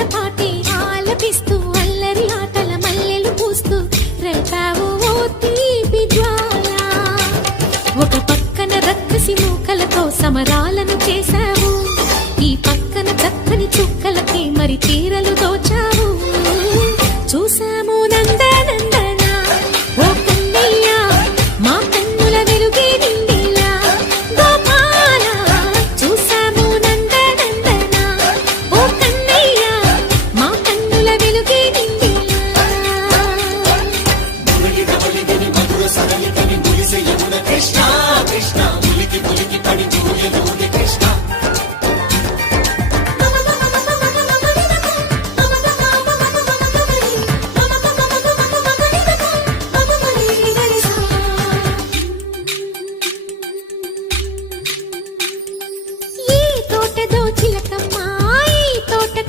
పాటల పాటే ఆలపిస్తూ అల్లరి ఆటల మల్లెలు పూస్తూ రేపావు ఓ తీపి జ్వాల. ఒక పక్కన రక్కసి మూకలతో సమరాలను చేశావు, ఈ పక్కన చక్కని చుక్కలకి మరి చీరలు దోచావు. చూసాము